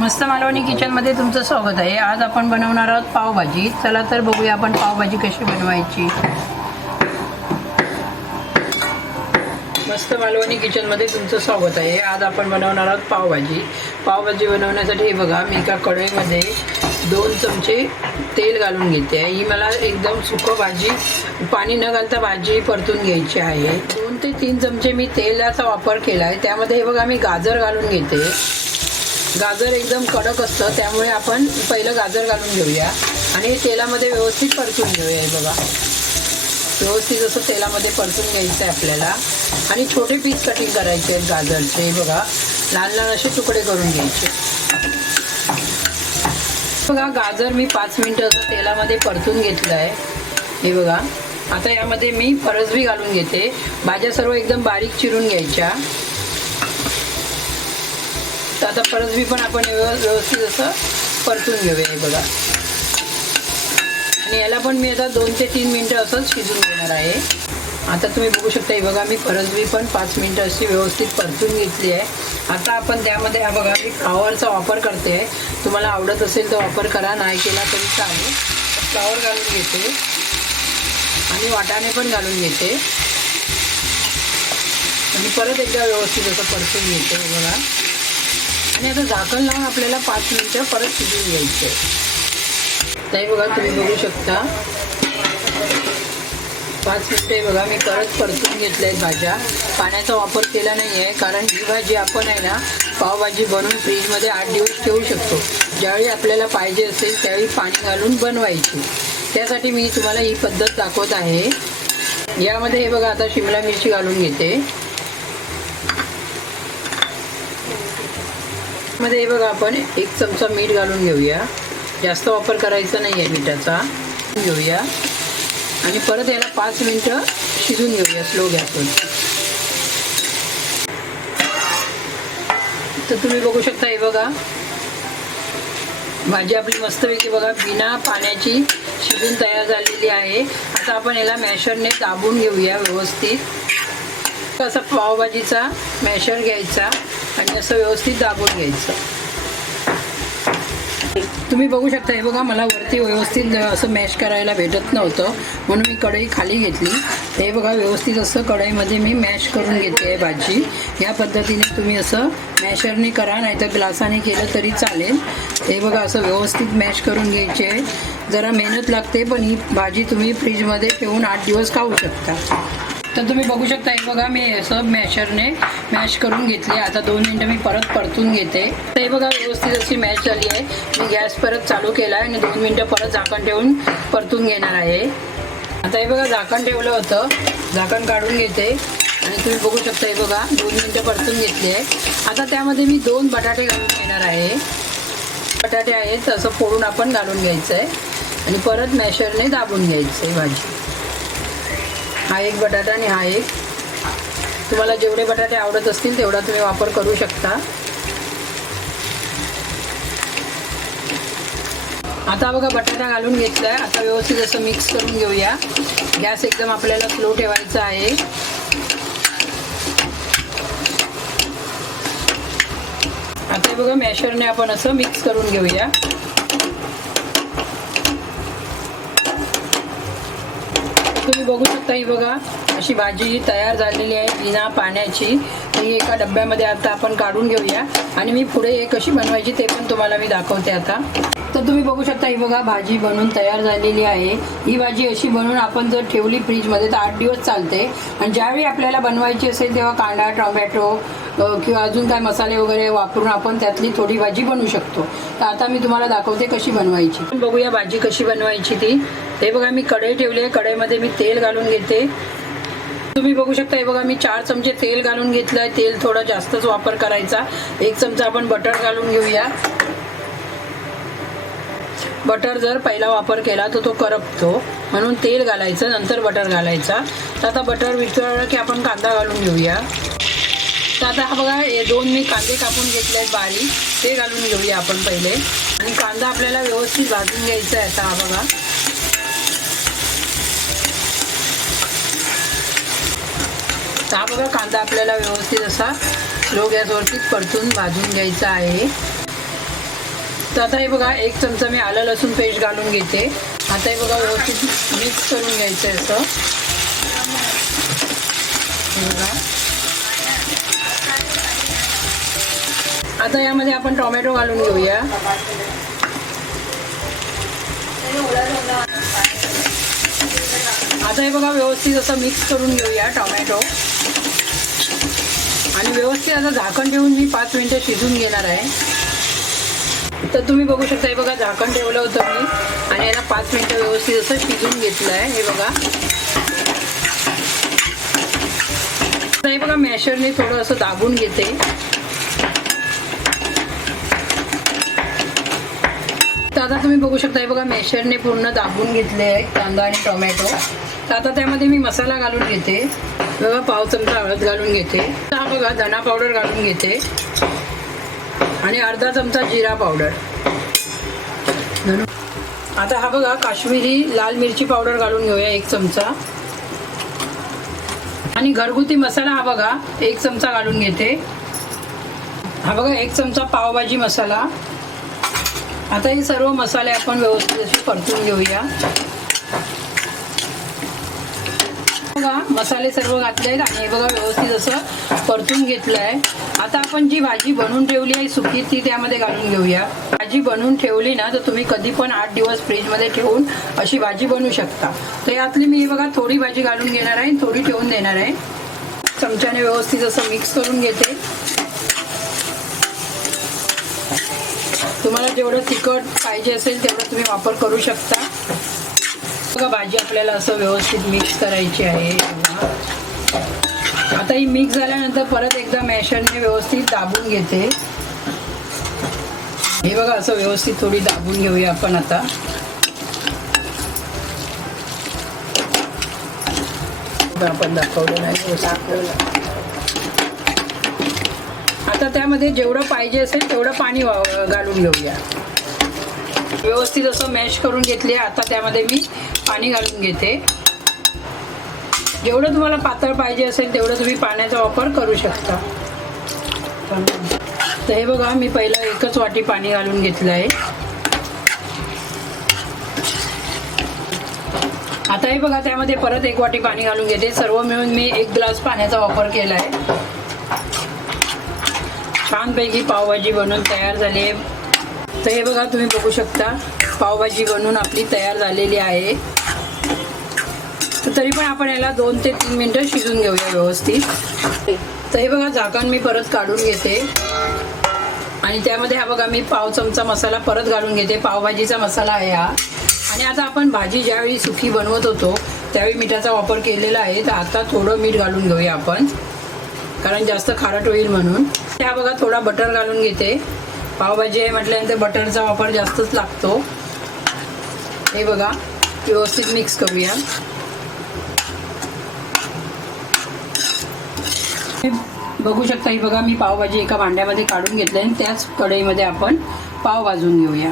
मस्त मालवणी किचनमध्ये तुमचं स्वागत आहे। आज आपण बनवणार आहोत पावभाजी। चला तर बघूया आपण पावभाजी कशी बनवायची। मस्त मालवणी किचनमध्ये तुमचं स्वागत आहे। आज आपण बनवणार आहोत पावभाजी। पावभाजी बनवण्यासाठी हे बघा, मी एका कढईमध्ये 2 चमचे तेल घालून घेते आहे। ही मला एकदम सुकं भाजी, पाणी न घालता भाजी परतून घ्यायची आहे। 2 ते 3 चमचे मी तेलाचा वापर केला आहे। त्यामध्ये हे बघा, मी गाजर घालून घेते। गाजर एकदम कडक असतं, त्यामुळे आपण पहिलं गाजर घालून घेऊया आणि तेलामध्ये व्यवस्थित परतून घेऊया। हे बघा, व्यवस्थित असं तेलामध्ये परतून घ्यायचं आहे आपल्याला। आणि छोटे पीस कटिंग करायचे आहेत गाजरचे। हे बघा, लहान लहान असे तुकडे करून घ्यायचे। बघा, गाजर मी 5 मिनिटं असं तेलामध्ये परतून घेतलं आहे। हे बघा, आता यामध्ये मी फरसबी घालून घेते। भाज्या सर्व एकदम बारीक चिरून घ्यायच्या। तर आता फरसबी पण आपण व्यवस्थित असं परतून घेऊया। हे बघा, आणि याला पण मी आता 2 ते 3 मिनिटं असंच शिजवून घेणार आहे। आता तुम्ही बघू शकता, हे बघा, मी फरसबी पण 5 मिनिटं अशी व्यवस्थित परतून घेतली आहे। आता आपण त्यामध्ये हा बघा, मी फ्लॉवरचा वापर करते आहे। तुम्हाला आवडत असेल तर वापर करा, नाही केला तरी चालेल। फ्लॉवर घालून घेते आणि वाटाणे पण घालून घेते आणि परत एकदा व्यवस्थित असं परतून घेते। हे बघा, आणि आता झाकण लावून आपल्याला 5 मिनिटं परत शिजवून घ्यायचे। तर हे बघा, तुम्ही बघू शकता 5 मिनिटे बघा, मी परत परतून घेतल्या आहेत भाज्या। पाण्याचा वापर केला नाही आहे, कारण ही भाजी आपण आहे ना, पावभाजी बनवून फ्रीजमध्ये 8 दिवस ठेवू शकतो। ज्यावेळी आपल्याला पाहिजे असेल त्यावेळी पाणी घालून बनवायची। त्यासाठी मी तुम्हाला ही पद्धत दाखवत आहे। यामध्ये हे बघा, आता शिमला मिरची घालून घेते। मध्ये हे बघा, आपण 1 चमचा मीठ घालून घेऊया। जास्त वापर करायचा नाही आहे मिठाचा। घेऊया आणि परत याला 5 मिनिटं शिजून घेऊया स्लो गॅसवर। तर तुम्ही बघू शकता, हे बघा, भाजी आपली मस्तपैकी बघा बिना पाण्याची शिजून तयार झालेली आहे। आता आपण याला मॅशरने दाबून घेऊया व्यवस्थित। असा पावभाजीचा मॅशर घ्यायचा आणि असं व्यवस्थित दाबून घ्यायचं। तुम्ही बघू शकता, हे बघा, मला वरती व्यवस्थित असं मॅश करायला भेटत नव्हतं, म्हणून मी कढई खाली घेतली। हे बघा, व्यवस्थित असं कढईमध्ये मी मॅश करून घेते आहे भाजी। या पद्धतीने तुम्ही असं मॅशरने करा, नाहीतर ग्लासाने केलं तरी चालेल। हे बघा, असं व्यवस्थित मॅश करून घ्यायचे आहे। जरा मेहनत लागते, पण ही भाजी तुम्ही फ्रीजमध्ये ठेवून 8 दिवस खाऊ शकता। तर तुम्ही बघू शकता, हे बघा, मी असं मॅशरने मॅश करून घेतले। आता 2 मिनिटं मी परत परतून घेते। तर हे बघा, व्यवस्थित अशी मॅश झाली आहे। मी गॅस परत चालू केला आहे आणि 2 मिनिटं परत झाकण ठेवून परतून घेणार आहे। आता हे बघा, झाकण ठेवलं होतं, झाकण काढून घेते आणि तुम्ही बघू शकता, हे बघा, 2 मिनिटं परतून घेतली आहे। आता त्यामध्ये मी 2 बटाटे घालून घेणार आहे। बटाटे आहेत असं फोडून आपण घालून घ्यायचं आहे आणि परत मॅशरने दाबून घ्यायचं आहे भाजी। हा एक बटाटा आणि हा एक। तुम्हाला जेवढे बटाटे आवडत असतील तेवढा तुम्ही वापर करू शकता। आता बघा, बटाटा घालून घेतलाय। आता व्यवस्थित असं मिक्स करून घेऊया। गॅस एकदम आपल्याला स्लो ठेवायचा आहे। आता बघा, मॅशरने आपण असं मिक्स करून घेऊया। तुम्ही बघू शकता, ही बघा, अशी भाजी तयार झालेली आहे बिना पाण्याची। ही एका डब्यामध्ये आता आपण काढून घेऊया आणि मी पुढे कशी बनवायची ते पण तुम्हाला मी दाखवते आता। तर तुम्ही बघू शकता, ही बघा, भाजी बनवून तयार झालेली आहे। ही भाजी अशी बनवून आपण जर ठेवली फ्रीजमध्ये तर 8 दिवस चालते। आणि ज्यावेळी आपल्याला बनवायची असेल तेव्हा कांदा, टोमॅटो किंवा अजून काय मसाले वगैरे वापरून आपण त्यातली थोडी भाजी बनवू शकतो। तर आता मी तुम्हाला दाखवते कशी बनवायची। बघूया भाजी कशी बनवायची ती। हे बघा, मी कढई ठेवली आहे। कढईमध्ये मी तेल घालून घेते। तुम्ही बघू शकता, हे बघा, मी 4 चमचे तेल घालून घेतलं आहे। तेल थोडा जास्तच वापर करायचा। 1 चमचा आपण बटर घालून घेऊया। बटर जर पहिला वापर केला तर तो करपतो, म्हणून तेल घालायचं, नंतर बटर घालायचा। तर आता बटर वितळलं की आपण कांदा घालून घेऊया। तर आता हा बघा, हे 2 मी कांदे कापून घेतले आहेत बारीक, ते घालून घेऊया आपण पहिले। आणि कांदा आपल्याला व्यवस्थित भाजून घ्यायचा आहे। आता हा बघा, हा बघा, कांदा आपल्याला व्यवस्थित असा स्लो गॅसवरती परतून भाजून घ्यायचा आहे। तर आता हे बघा 1 चमचा मी आलं लसूण पेस्ट घालून घेते. आता हे बघा व्यवस्थित मिक्स करून घ्यायचं आहे असं. आता यामध्ये आपण टोमॅटो घालून घेऊया. आता हे बघा व्यवस्थित असं मिक्स करून घेऊया टोमॅटो. आणि व्यवस्थित आता झाकण ठेवून मी 5 मिनिटं शिजून घेणार आहे. तर तुम्ही बघू शकता हे बघा झाकण ठेवलं होतं मी आणि याला 5 मिनिटं व्यवस्थित असं शिजून घेतलं आहे. हे बघा आता हे बघा मॅशरने थोडं असं दाबून घेते. तर आता तुम्ही बघू शकता हे बघा मॅशरने पूर्ण दाबून घेतले आहे कांदा आणि टोमॅटो. तर आता त्यामध्ये मी मसाला घालून घेते. बघा पाव चमचा हळद घालून घेते. हा बघा धना पावडर घालून घेते आणि अर्धा चमचा जिरा पावडर. आता हा बघा काश्मीरी लाल मिरची पावडर घालून घेऊया 1 चमचा. आणि घरगुती मसाला हा बघा 1 चमचा घालून घेते. हा बघा 1 चमचा पावभाजी मसाला. आता हे सर्व मसाले आपण व्यवस्थित असे परतून घेऊया. बघा मसाले सर्व घातले आहेत आणि हे बघा व्यवस्थित असं परतून घेतलं आहे. आता आपण जी भाजी बनवून ठेवली आहे सुकी ती त्यामध्ये घालून घेऊया. भाजी बनवून ठेवली ना तर तुम्ही कधी पण 8 दिवस फ्रीजमध्ये ठेवून अशी भाजी बनवू शकता. तर यातली मी बघा थोडी भाजी घालून घेणार आहे, थोडी ठेवून देणार आहे. चमच्याने व्यवस्थित असं मिक्स करून घेते. तुम्हाला जेवढं तिखट पाहिजे असेल तेवढं तुम्ही वापर करू शकता. बघा भाजी आपल्याला असं व्यवस्थित मिक्स करायची आहे. आता ही मिक्स झाल्यानंतर परत एकदा मॅशरने व्यवस्थित दाबून घेते. हे बघा असं व्यवस्थित थोडी दाबून घेऊया आपण. आता आपण दाखवलं नाही. आता त्यामध्ये जेवढं पाहिजे असेल तेवढं पाणी घालून घेऊया. व्यवस्थित असं मॅश करून घेतले. आता त्यामध्ये मी पाणी घालून घेते. जेवढं तुम्हाला पातळ पाहिजे असेल तेवढं तुम्ही पाण्याचा वापर करू शकता. तर हे बघा मी पहिलं 1च वाटी पाणी घालून घेतलं आहे. आता हे बघा त्यामध्ये परत 1 वाटी पाणी घालून घेते. सर्व मिळून मी 1 ग्लास पाण्याचा वापर केला आहे. छानपैकी पावभाजी बनवून तयार झाली आहे. तर हे बघा तुम्ही बघू शकता पावभाजी बनवून आपली तयार झालेली आहे. तरी पण आपण याला 2 ते 3 मिनिटं शिजून घेऊया व्यवस्थित. तर हे बघा झाकण मी परत काढून घेते आणि त्यामध्ये हा बघा मी पाव चमचा मसाला परत घालून घेते. पावभाजीचा मसाला आहे हा. आणि आता आपण भाजी ज्यावेळी सुकी बनवत होतो त्यावेळी मिठाचा वापर केलेला आहे. तर आता थोडं मीठ घालून घेऊया आपण, कारण जास्त खारट होईल म्हणून. हा बघा थोडा बटर घालून घेते. पावभाजी आहे म्हटल्यानंतर बटरचा वापर जास्तच लागतो. हे बघा व्यवस्थित मिक्स करूया. बघू शकता ही बघा मी पावभाजी एका भांड्यामध्ये काढून घेतली आणि त्याच कढईमध्ये आपण पाव भाजून घेऊया.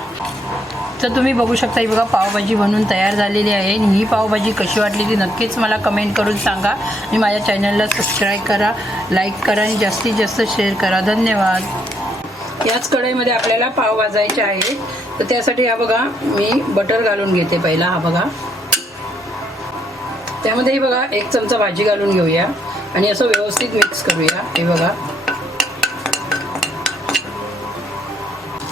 तर तुम्ही बघू शकता ही बघा पावभाजी बनवून तयार झालेली आहे. ही पावभाजी कशी वाटली ती नक्कीच मला कमेंट करून सांगा. आणि माझ्या चॅनलला सबस्क्राईब करा, लाईक करा आणि जास्तीत जास्त शेअर करा. धन्यवाद. याच कढईमध्ये आपल्याला पाव भाजायचे आहे. तर त्यासाठी हा बघा मी बटर घालून घेते पहिला. हा बघा त्यामध्ये हे बघा 1 चमचा भाजी घालून घेऊया आणि असं व्यवस्थित मिक्स करूया. हे बघा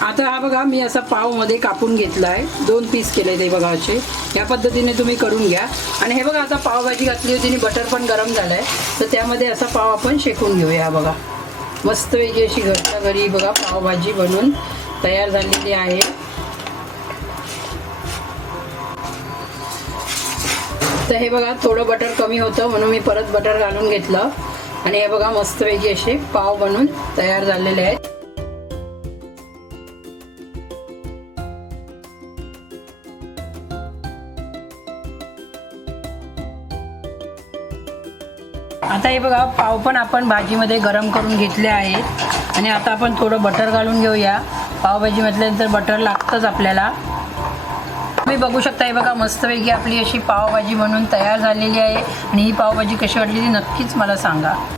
आता हा बघा मी असा पाव मध्ये कापून घेतला आहे. 2 पीस केले ते बघा असे. या पद्धतीने तुम्ही करून घ्या. आणि हे बघा आता पावभाजी घातली होती आणि बटर पण गरम झालंय. तर त्यामध्ये असा पाव आपण शेकून घेऊया. बघा मस्तपैकी अशी घरच्या घरी बघा पावभाजी बनवून तयार झालेली आहे. तर हे बघा थोडं बटर कमी होतं म्हणून मी परत बटर घालून घेतलं आणि हे बघा मस्तपैकी असे पाव बनवून तयार झालेले आहेत. आता हे बघा पाव पण आपण भाजीमध्ये गरम करून घेतले आहेत आणि आता आपण थोडं बटर घालून घेऊया. पावभाजी म्हटल्यानंतर बटर लागतंच आपल्याला. तुम्ही बघू शकता हे बघा मस्तपैकी आपली अशी पावभाजी बनवून तयार झालेली आहे. आणि ही पावभाजी कशी वाटली ती नक्कीच मला सांगा.